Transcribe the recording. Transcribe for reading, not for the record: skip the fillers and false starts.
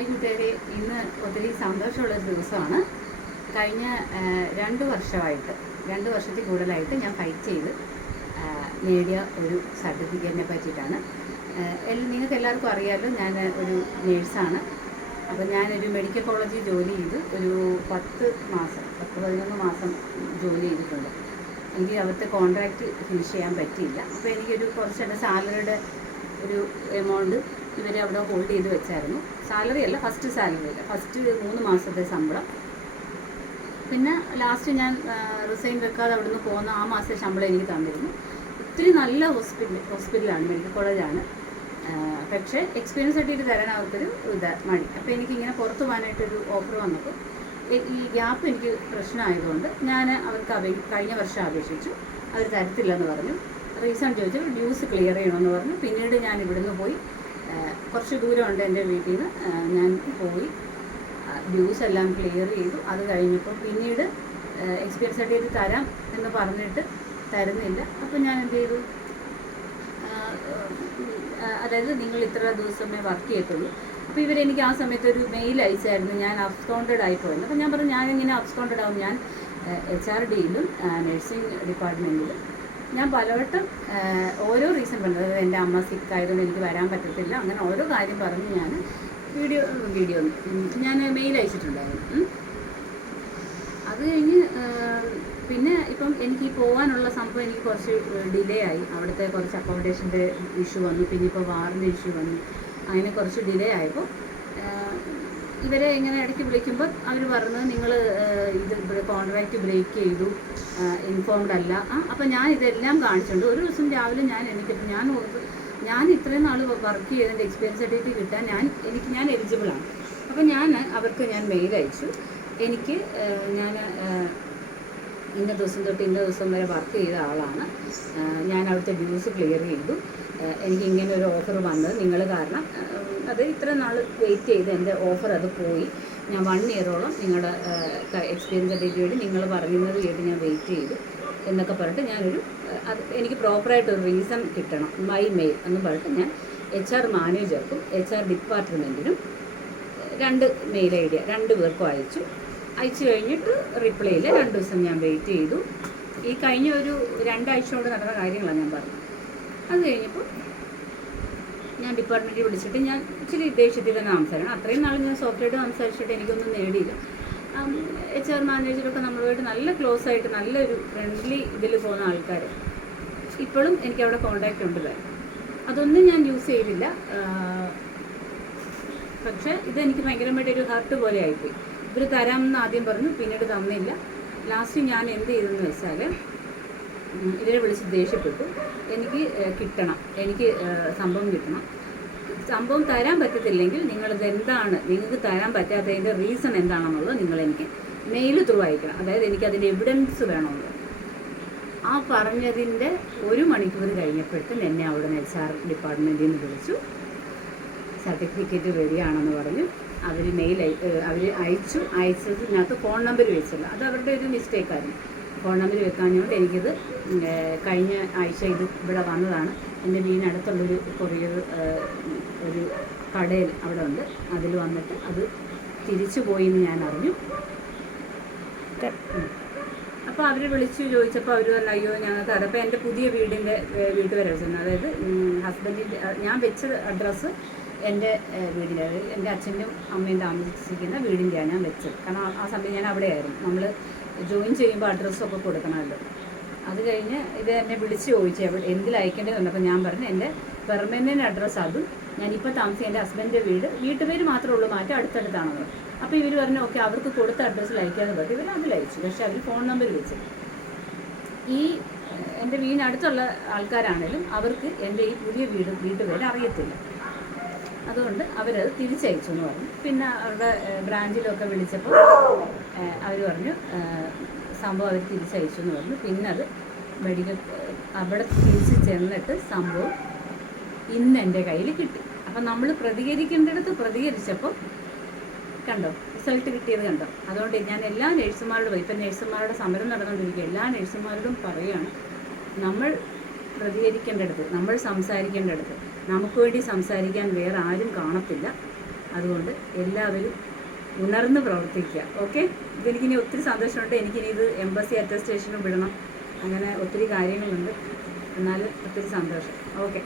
Hi കൂട്ടുകാരെ, ഇന്ന് ഒത്തിരി സന്തോഷമുള്ളൊരു ദിവസമാണ്. കഴിഞ്ഞ 2 വർഷമായിട്ട് 2 വർഷത്തിൽ കൂടുതലായിട്ട് ഞാൻ ഫൈറ്റ് ചെയ്ത് നേടിയ ഒരു സർട്ടിഫിക്കറ്റിനെ പറ്റിയിട്ടാണ്. നിങ്ങൾക്ക് എല്ലാവർക്കും അറിയാമല്ലോ, ഞാൻ ഒരു നേഴ്സാണ്. അപ്പോൾ ഞാനൊരു മെഡിക്കൽ കോളേജിൽ ജോലി ചെയ്ത് ഒരു 10-11 മാസം ജോലി ചെയ്തിട്ടുണ്ട്. എനിക്ക് അവിടുത്തെ കോൺട്രാക്റ്റ് ഫിനിഷ് ചെയ്യാൻ പറ്റിയില്ല. അപ്പോൾ എനിക്കൊരു കുറച്ച് എൻ്റെ സാലറിയുടെ ഒരു എമൗണ്ട് ഇവർ അവിടെ ഹോൾഡ് ചെയ്ത് വെച്ചായിരുന്നു. സാലറി അല്ല, ഫസ്റ്റ് 3 മാസത്തെ ശമ്പളം. പിന്നെ ലാസ്റ്റ് ഞാൻ റിസൈൻ വെക്കാതെ അവിടെ നിന്ന് പോകുന്ന ആ മാസത്തെ ശമ്പളം എനിക്ക് തന്നിരുന്നു. ഒത്തിരി നല്ല ഹോസ്പിറ്റലാണ്, മെഡിക്കൽ കോളേജാണ്. പക്ഷേ എക്സ്പീരിയൻസ് ആയിട്ട് തരാൻ അവർക്കൊരു മടി. അപ്പോൾ എനിക്കിങ്ങനെ പുറത്ത് പോകാനായിട്ടൊരു ഓഫർ വന്നപ്പോൾ ഈ ഗ്യാപ്പ് എനിക്ക് പ്രശ്നമായതുകൊണ്ട് ഞാൻ അവർക്ക് കഴിഞ്ഞ വർഷം അപേക്ഷിച്ചു. അവർ തരത്തില്ലെന്ന് പറഞ്ഞു. റീസൺ ചോദിച്ചു, ഡ്യൂസ് ക്ലിയർ ചെയ്യണമെന്ന് പറഞ്ഞു. പിന്നീട് ഞാൻ ഇവിടുന്ന് പോയി, കുറച്ച് ദൂരമുണ്ട് എൻ്റെ വീട്ടിൽ നിന്ന്, ഞാൻ പോയി ഡ്യൂസ് എല്ലാം ക്ലിയർ ചെയ്തു. അത് കഴിഞ്ഞപ്പോൾ പിന്നീട് എക്സ്പീരിയൻസ് സർട്ടിഫിക്കറ്റ് തരാം എന്ന് പറഞ്ഞിട്ട് തരുന്നില്ല. അപ്പോൾ ഞാൻ എന്ത് ചെയ്തു, അതായത് നിങ്ങൾ ഇത്ര ദിവസമേ വർക്ക് ചെയ്യത്തുള്ളൂ. അപ്പോൾ ഇവരെനിക്ക് ആ സമയത്ത് ഒരു മെയിൽ അയച്ചായിരുന്നു, ഞാൻ അബ്സ്കൗണ്ടഡ് ആയിപ്പോയിരുന്നു. അപ്പോൾ ഞാൻ പറഞ്ഞു, ഞാനിങ്ങനെ അബ്സ്കൗണ്ടഡ് ആവും, ഞാൻ HRDയിലും നഴ്സിംഗ് ഡിപ്പാർട്ട്മെൻറ്റിലും ഞാൻ പലവട്ടം ഓരോ റീസൺ പറഞ്ഞു. അതായത് എൻ്റെ അമ്മ സിക്ക് ആയതുകൊണ്ട് എനിക്ക് വരാൻ പറ്റത്തില്ല, അങ്ങനെ ഓരോ കാര്യം പറഞ്ഞ് ഞാൻ വീഡിയോ ഞാൻ മെയിൽ അയച്ചിട്ടുണ്ടായിരുന്നു. അത് കഴിഞ്ഞ് പിന്നെ ഇപ്പം എനിക്ക് പോകാനുള്ള സംഭവം എനിക്ക് കുറച്ച് ഡിലേ ആയി. അവിടുത്തെ കുറച്ച് അക്കോമഡേഷൻ്റെ ഇഷ്യൂ വന്നു, പിന്നെ ഇപ്പോൾ വാറിൻ്റെ ഇഷ്യൂ വന്നു. അങ്ങനെ കുറച്ച് ഡിലേ ആയപ്പോൾ ഇവരെ ഇങ്ങനെ ഇടയ്ക്ക് വിളിക്കുമ്പോൾ അവർ പറഞ്ഞത്, നിങ്ങൾ ഇത് കോൺട്രാക്റ്റ് ബ്രേക്ക് ചെയ്തു, ഇൻഫോംഡ് അല്ല. അപ്പം ഞാൻ ഇതെല്ലാം കാണിച്ചിട്ടുണ്ട്. ഒരു ദിവസം രാവിലെ ഞാൻ ഇത്രയും നാൾ വർക്ക് ചെയ്തതിൻ്റെ എക്സ്പീരിയൻസ് സർട്ടിഫിക്കറ്റ് കിട്ടാൻ ഞാൻ എലിജിബിളാണ്. അപ്പോൾ ഞാൻ മെയിൽ അയച്ചു. ഞാൻ ഇന്ന ദിവസം തൊട്ട് ഇന്ന ദിവസം വരെ വർക്ക് ചെയ്ത ആളാണ്, ഞാൻ അവിടുത്തെ ഡ്യൂസ് ക്ലിയർ ചെയ്തു, എനിക്ക് ഇങ്ങനെ ഒരു ഓഫർ വന്നത് നിങ്ങൾ കാരണം, അത് ഇത്ര നാൾ വെയിറ്റ് ചെയ്ത് എൻ്റെ ഓഫർ അത് പോയി. ഞാൻ 1 ഇയറോളം നിങ്ങളുടെ എക്സ്പീരിയൻസ് സർട്ടിഫിക്കറ്റ് വേണ്ടി നിങ്ങൾ പറയുന്നത് കേട്ട് ഞാൻ വെയിറ്റ് ചെയ്തു എന്നൊക്കെ പറഞ്ഞിട്ട് എനിക്ക് പ്രോപ്പറായിട്ടൊരു റീസൺ കിട്ടണം, മൈ മെയിൽ എന്ന് പറഞ്ഞിട്ട് ഞാൻ HR മാനേജർക്കും HR ഡിപ്പാർട്ട്മെൻറ്റിനും 2 മെയിൽ ID 2 പേർക്കും അയച്ചു കഴിഞ്ഞിട്ട് റിപ്ലൈയിൽ 2 ദിവസം ഞാൻ വെയിറ്റ് ചെയ്തു. ഈ കഴിഞ്ഞ ഒരു 2 ആഴ്ച കൊണ്ട് നടന്ന കാര്യങ്ങളാണ് ഞാൻ പറഞ്ഞത്. അത് കഴിഞ്ഞപ്പോൾ ഞാൻ ഡിപ്പാർട്ട്മെൻറ്റിൽ വിളിച്ചിട്ട് ഞാൻ ഇച്ചിരി ദേഷ്യത്തിൽ തന്നെ സംസാരിക്കണം. അത്രയും നാൾ ഞാൻ സോഫ്റ്റ്വെയർ സംസാരിച്ചിട്ട് എനിക്കൊന്നും നേടിയില്ല. HR മാനേജറൊക്കെ നമ്മളുമായിട്ട് നല്ല ക്ലോസ് ആയിട്ട് നല്ലൊരു ഫ്രണ്ട്ലി ഇതിൽ പോകുന്ന ആൾക്കാർ ഇപ്പോഴും എനിക്കവിടെ കോൺടാക്റ്റ് ഉണ്ട്. അതൊന്നും ഞാൻ യൂസ് ചെയ്തില്ല. പക്ഷേ ഇതെനിക്ക് ഭയങ്കരമായിട്ടൊരു ഹർട്ട് പോലെ ആയിപ്പോയി. ഇവർ തരാമെന്ന് ആദ്യം പറഞ്ഞു, പിന്നീട് തന്നില്ല. ലാസ്റ്റ് ഞാൻ എന്ത് ചെയ്തെന്ന് വെച്ചാൽ, ഇവരെ വിളിച്ച് ദേഷ്യപ്പെട്ടു. എനിക്ക് കിട്ടണം, എനിക്ക് സംഭവം കിട്ടണം. സംഭവം തരാൻ പറ്റത്തില്ലെങ്കിൽ നിങ്ങൾക്ക് തരാൻ പറ്റാത്തതിൻ്റെ റീസൺ എന്താണെന്നുള്ളത് നിങ്ങളെനിക്ക് മെയിൽ ത്രൂ അയക്കണം. അതായത് എനിക്കതിൻ്റെ എവിഡൻസ് വേണമെന്നുള്ളത്. ആ പറഞ്ഞതിൻ്റെ 1 മണിക്കൂർ കഴിഞ്ഞപ്പോഴത്തേന് എന്നെ അവിടെ നിന്ന് HR ഡിപ്പാർട്ട്മെൻറ്റിൽ നിന്ന് വിളിച്ചു. സർട്ടിഫിക്കറ്റ് റെഡിയാണെന്ന് പറഞ്ഞു. അവർ അയച്ചതിനകത്ത് ഫോൺ നമ്പർ വെച്ചില്ല. അത് അവരുടെ ഒരു മിസ്റ്റേക്കായിരുന്നു. ഫോൺ നമ്പർ വെക്കാഞ്ഞുകൊണ്ട് എനിക്കിത് കഴിഞ്ഞ ആഴ്ച ഇവിടെ വന്നതാണ്. എൻ്റെ വീടിനടുത്തുള്ളൊരു കൊറിയർ ഒരു കടയിൽ അവിടെ ഉണ്ട്, അതിൽ വന്നിട്ട് അത് തിരിച്ചു പോയി എന്ന് ഞാൻ അറിഞ്ഞു. അപ്പോൾ അവർ വിളിച്ചു ചോദിച്ചപ്പോൾ അവർ പറഞ്ഞു, അയ്യോ ഞങ്ങൾക്ക് അതപ്പോൾ എൻ്റെ പുതിയ വീട്ടുവരെ വെച്ചിരുന്നു. അതായത് ഹസ്ബൻഡിൻ്റെ ഞാൻ വെച്ച അഡ്രസ്സ് എൻ്റെ വീടിൻ്റെ, എൻ്റെ അച്ഛനും അമ്മയും താമസിക്കുന്ന വീടിൻ്റെയാണ് ഞാൻ വെച്ചത്. കാരണം ആ സമയം ഞാൻ അവിടെയായിരുന്നു. നമ്മൾ ജോയിൻ ചെയ്യുമ്പോൾ അഡ്രസ്സൊക്കെ കൊടുക്കണമല്ലോ. അത് കഴിഞ്ഞ് ഇത് എന്നെ വിളിച്ച് ചോദിച്ചു എന്തിൽ അയക്കേണ്ടതുണ്ട്. അപ്പോൾ ഞാൻ പറഞ്ഞു എൻ്റെ പെർമനൻറ്റ് അഡ്രസ്സ് അതും ഞാനിപ്പോൾ താമസിക്കുക എൻ്റെ ഹസ്ബൻഡിൻ്റെ വീട്ടുപേര് മാത്രമേ ഉള്ളൂ, മാറ്റം അടുത്തടുത്താണെന്ന്. അപ്പോൾ ഇവർ പറഞ്ഞു, ഓക്കെ അവർക്ക് കൊടുത്ത അഡ്രസ്സിൽ അയക്കാമെന്ന് പറഞ്ഞു. ഇവർ അതിൽ അയച്ചു. പക്ഷേ അവർ ഫോൺ നമ്പർ വെച്ചു. ഈ എൻ്റെ വീടിനടുത്തുള്ള ആൾക്കാരാണേലും അവർക്ക് എൻ്റെ ഈ പുതിയ വീട്ടുപേര് അറിയത്തില്ല. അതുകൊണ്ട് അവരത് തിരിച്ചയച്ചു എന്ന് പറഞ്ഞു. പിന്നെ അവരുടെ ബ്രാഞ്ചിലൊക്കെ വിളിച്ചപ്പോൾ അവർ പറഞ്ഞു സംഭവം അവർ തിരിച്ചയച്ചു എന്ന് പറഞ്ഞു. പിന്നെ അത് അവിടെ തിരിച്ച് ചെന്നിട്ട് സംഭവം ഇന്ന് എൻ്റെ കയ്യിൽ കിട്ടി. അപ്പം നമ്മൾ പ്രതികരിക്കേണ്ടിടത്ത് പ്രതികരിച്ചപ്പോൾ കണ്ടോ റിസൾട്ട് കിട്ടിയത് കണ്ടോ. അതുകൊണ്ട് ഞാൻ എല്ലാ നഴ്സുമാരോടും, ഇപ്പം നഴ്സുമാരുടെ സമരം നടന്നുകൊണ്ടിരിക്കുക, എല്ലാ നഴ്സുമാരോടും പറയുകയാണ്, നമ്മൾ പ്രതികരിക്കേണ്ടിടത്ത്, നമ്മൾ സംസാരിക്കേണ്ടിടത്ത് നമുക്ക് വേണ്ടി സംസാരിക്കാൻ വേറെ ആരും കാണത്തില്ല. അതുകൊണ്ട് എല്ലാവരും ഉണർന്ന് പ്രവർത്തിക്കുക. ഓക്കെ, ഇതെനിക്കിനി ഒത്തിരി സന്തോഷമുണ്ട്. എനിക്കിനി ഇത് എംബസി അറ്റസ്റ്റേഷനും വിടണം, അങ്ങനെ ഒത്തിരി കാര്യങ്ങളുണ്ട്. എന്നാലും ഒത്തിരി സന്തോഷം. ഓക്കെ.